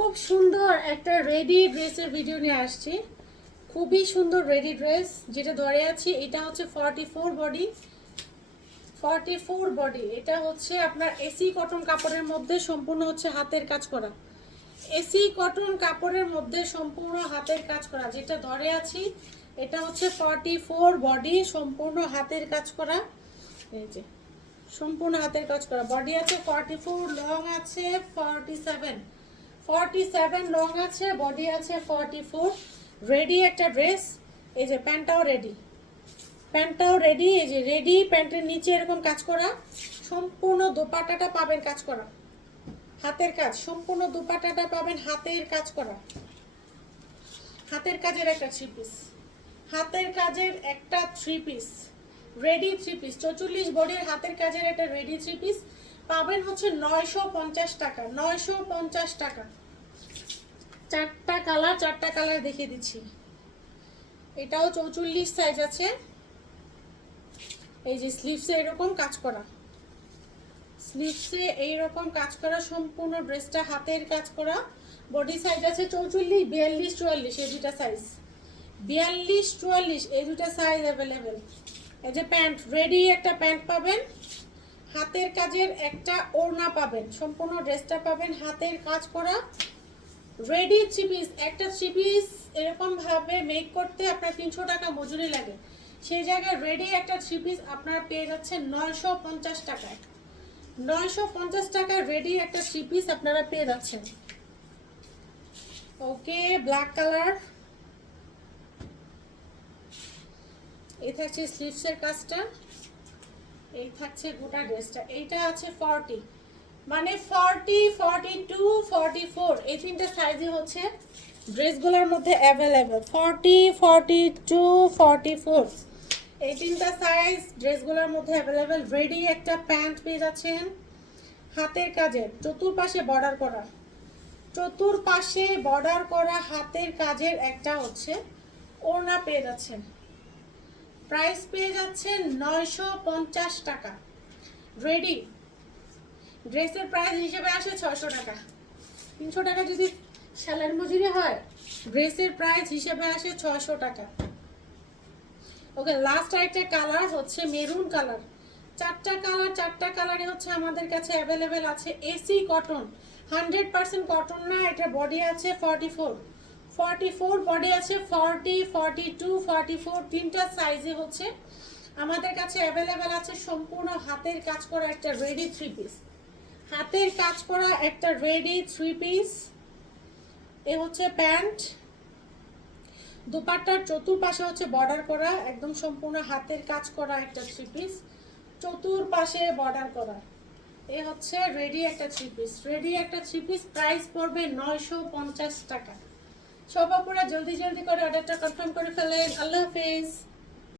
খুব সুন্দর একটা রেডি ড্রেসের ভিডিও নিয়ে আসছি। খুবই সুন্দর রেডি ড্রেস যেটা ধরে আছি, এটা হচ্ছে forty four body forty four body এটা হচ্ছে আপনার এসি কটন কাপড়ের মধ্যে সম্পূর্ণ হচ্ছে হাতের কাজ করা। এসি কটন কাপড়ের মধ্যে সম্পূর্ণ হাতের কাজ করা, যেটা ধরে আছি, এটা হচ্ছে ফর্টি ফোর বডি সম্পূর্ণ হাতের কাজ করা। এই যে, সম্পূর্ণ হাতের কাজ করা। বডি আছে ফর্টি ফোর লং আছে forty seven forty seven long আছে বডি আছে ফর্টি ফোর রেডি একটা ড্রেস এই যে প্যান্টটাও রেডি প্যান্টটাও রেডি এই যে রেডি প্যান্টের নিচে এরকম কাজ করা, সম্পূর্ণ দোপাটাটা পাবেন কাজ করা। হাতের কাজ, সম্পূর্ণ দুপাটাটা পাবেন হাতের কাজ করা। হাতের কাজের একটা থ্রি পিস হাতের কাজের একটা three piece ready three piece চৌচল্লিশ বডির হাতের কাজের একটা রেডি থ্রি পিস পাবেন হচ্ছে নয়শো পঞ্চাশ টাকা, নয়শো পঞ্চাশ টাকা। চারটা কালার চারটা কালার দেখিয়ে দিচ্ছি। এটাও চৌচল্লিশ সাইজ আছে। এই যে স্লিভসে এরকম কাজ করা। স্লিভসে এইরকম কাজ করা, সম্পূর্ণ ড্রেসটা হাতের কাজ করা। বডি সাইজ আছে চৌচল্লিশ, বিয়াল্লিশ, চুয়াল্লিশ, এই দুটা সাইজ বিয়াল্লিশ, চুয়াল্লিশ, এই দুটা সাইজ অ্যাভেলেবেল এই যে প্যান্ট রেডি একটা প্যান্ট পাবেন। হাতের কাজের একটা ওড়না পাবেন। সম্পূর্ণ ড্রেসটা পাবেন হাতের কাজ করা। রেডি থ্রি পিস একটা থ্রি পিস এরকমভাবে মেক করতে আপনার তিনশো টাকা মজুরি লাগে। সেই জায়গায় রেডি একটা থ্রি পিস আপনারা পেয়ে যাচ্ছেন নয়শো পঞ্চাশ টাকায়। নয়শো পঞ্চাশ টাকায় রেডি একটা থ্রি পিস আপনারা পেয়ে যাচ্ছেন। ওকে ব্ল্যাক কালার এই থাকছে স্লিভসের কাজটা। এই থাকছে গোটা ড্রেসটা। এইটা আছে ফর্টি মানে forty forty two forty four এই তিনটে সাইজই হচ্ছে ড্রেসগুলোর মধ্যে available forty forty two forty four এই তিনটা সাইজ ড্রেসগুলোর মধ্যে অ্যাভেলেবেল রেডি একটা প্যান্ট পেয়ে যাচ্ছেন হাতের কাজের, চতুর্পাশে বর্ডার করা। চতুর্পাশে বর্ডার করা হাতের কাজের একটা হচ্ছে ওড়না পেয়ে যাচ্ছেন। প্রাইস পেয়ে যাচ্ছেন নয়শো পঞ্চাশ টাকা। রেডি ড্রেসের প্রাইস হিসেবে আসে ছশো টাকা। তিনশো টাকা যদি স্যালারি মজুরি হয়, ড্রেসের প্রাইস হিসেবে আসে ছশো টাকা। ওকে লাস্ট আরেকটা কালার হচ্ছে মেরুন কালার চারটা কালার চারটা কালারই হচ্ছে আমাদের কাছে অ্যাভেলেবেল আছে। AC cotton hundred percent cotton না, এটা বডি আছে forty four forty four body আছে forty forty two forty four তিনটা সাইজে হচ্ছে। আমাদের কাছে অ্যাভেলেবেল আছে সম্পূর্ণ হাতের কাজ করা একটা রেডি থ্রি পিস হাতের কাজ করা একটা রেডি থ্রি পিস এ হচ্ছে প্যান্ট দুপাট্টার চতুর্পাশে হচ্ছে বর্ডার করা, একদম সম্পূর্ণ হাতের কাজ করা একটা থ্রি পিস চতুর্পাশে বর্ডার করা। এ হচ্ছে রেডি একটা থ্রি পিস রেডি একটা থ্রি পিস প্রাইস পড়বে নয়শো পঞ্চাশ টাকা। সব আপুরা জলদি জলদি করে অর্ডারটা কনফার্ম করে ফেলেন। আল্লাহ হাফিজ।